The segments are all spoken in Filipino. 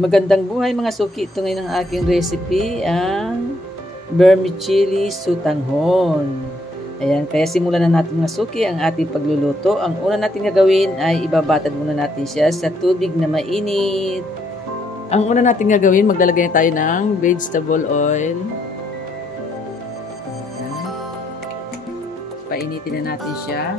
Magandang buhay mga suki. Ito ngayon ang aking recipe, ang vermicelli sutanghon. Ayan, kaya simulan na natin mga suki ang ating pagluluto. Ang una natin gagawin ay ibabatad muna natin siya sa tubig na mainit. Ang una natin gagawin, maglalagay na tayo ng vegetable oil. Ayan. Painitin na natin siya.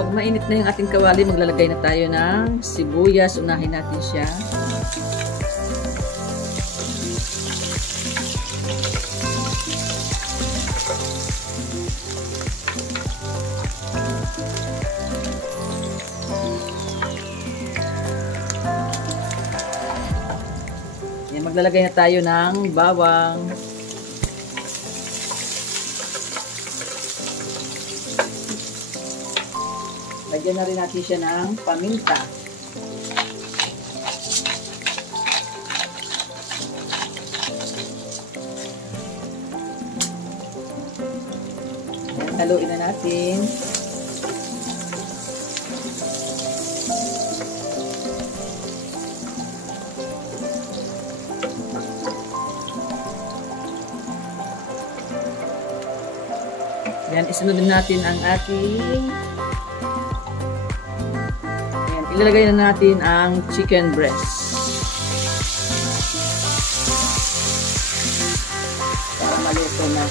Pag mainit na yung ating kawali, maglalagay na tayo ng sibuyas. Unahin natin siya. Yan, maglalagay na tayo ng bawang. Lagyan na rin natin siya ng paminta. Ayan, haluin na natin. Ayan, isunod natin ang ating ilalagay na natin ang chicken breast para maluto na.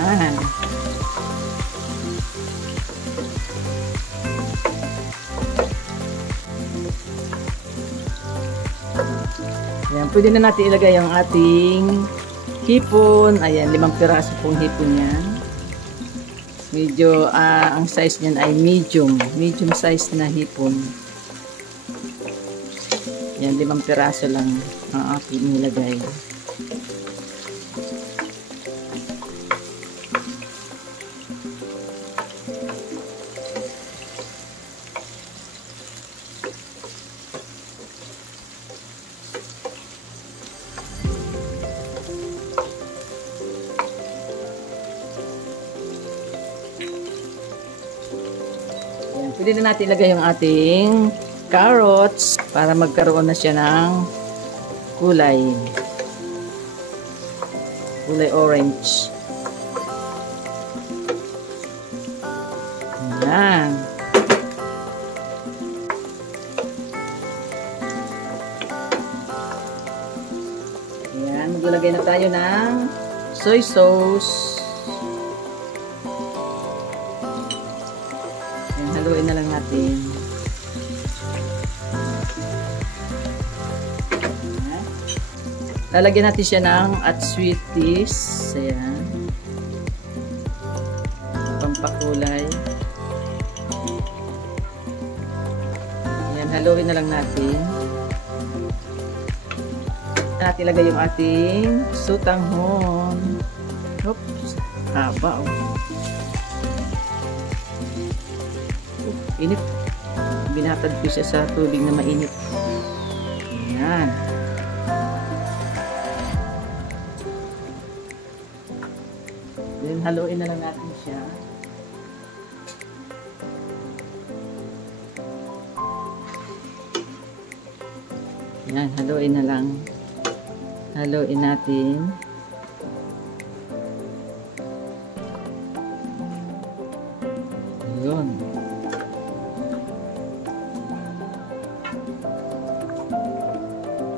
Ayan. Ayan, pwede na natin ilagay ang ating hipon. Ayan, 5 piraso pong hipon yan. Medyo, ang size niyan ay medium. Medium size na hipon. Ayan, 5 piraso lang ang ating nilagay. Pwede na natin ilagay yung ating carrots para magkaroon na siya ng kulay orange. Ayan. Ayan, maglalagay na tayo ng soy sauce. Haluin na lang natin. Lalagyan natin siya ng atswitis. Ayan. Pampakulay. Ayan, haluin na lang natin. Natin ilagay yung ating sutanghon. Oops. Haba, oh. Init. Binatad ko siya sa tubig na mainit. Ayan. Then, haluin na lang natin siya. Ayan, haluin na lang. Haluin natin. Ayun.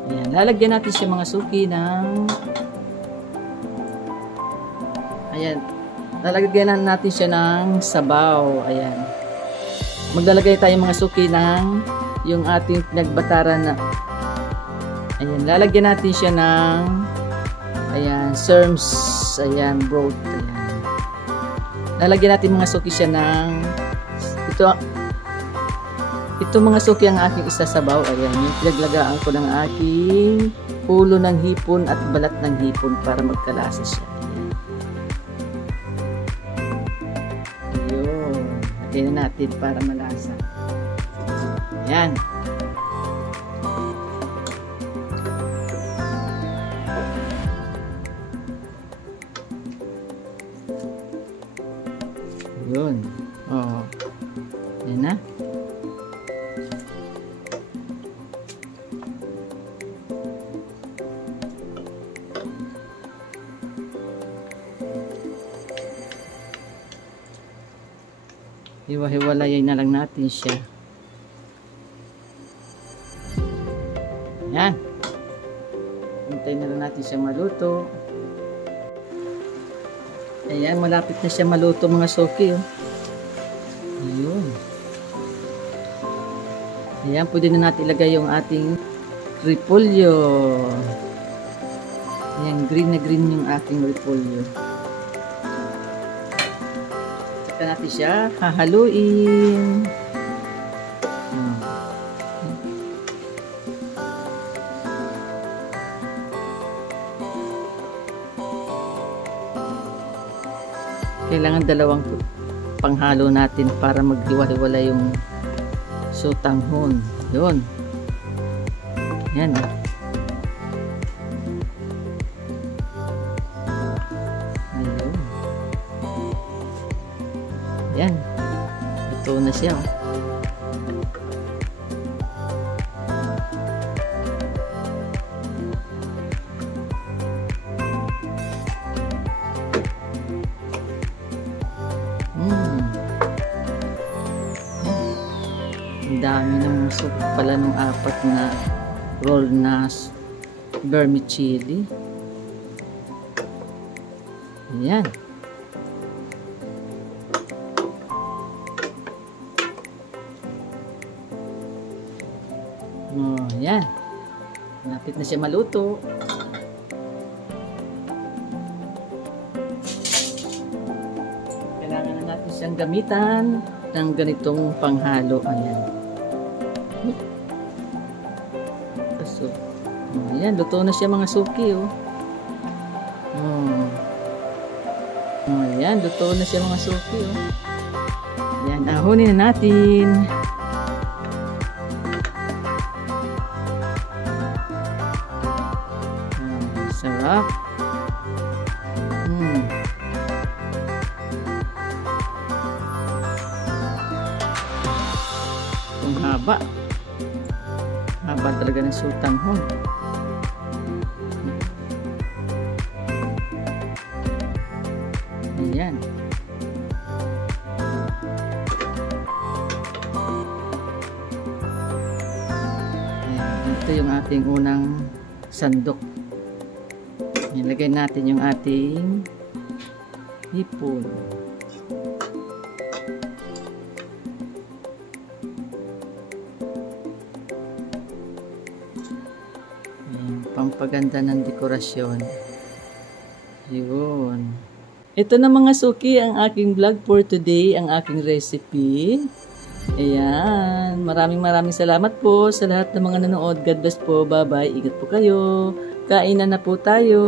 Ayan, lalagyan natin siya mga suki ng ayan, lalagyan natin siya ng sabaw. Ayan. Maglalagay tayo mga suki ng yung ating pinagbataran na. Ayan, lalagyan natin siya ng Ayan, serms. Ayan, broth. Ayan. Lalagyan natin mga suki siya ng ito mga suki ang aking isasabaw. Ayan, yung pinaglagaan ko ng aking ulo ng hipon at balat ng hipon para magkalasa siya. Ayun. Lagyan na natin para malasa. Ayan. Ayun. Oo. Ayan na. Hiwa-hiwalayin na lang natin siya. Ayan. Hintayin na lang natin siya maluto. Ayan, malapit na siya maluto mga suki. Oh. Ayun. Ayan, pwede na natin ilagay yung ating repolyo. Ayan, green na green yung ating repolyo. Saka natin siya hahaluin. Kailangan dalawang panghalo natin para maghiwa-hiwala yung sutanghon. Yun. Yan. Ayun. Yan. Ito na siya. Ang dami ng soup pala ng 4 na roll na vermicelli. Ayan. Oh, ayan. Malapit na siya maluto. Kailangan na natin siyang gamitan ng ganitong panghalo. Ayan. So, ayan, luto na siya mga suki. Oh. Ayan, luto na siya mga suki. Oh. Ayan, ahunin na natin. Sarap. Ang haba. Haba talaga ng sutanghon. Ayan. Ayan. Ito yung ating unang sandok. Ilagay natin yung ating hipon. Pampaganda ng dekorasyon. Yun. Ito na mga suki ang aking vlog for today, ang aking recipe. Ayan. Maraming salamat po sa lahat ng mga nanood. God bless po. Bye-bye. Ingat po kayo. Kainan na po tayo.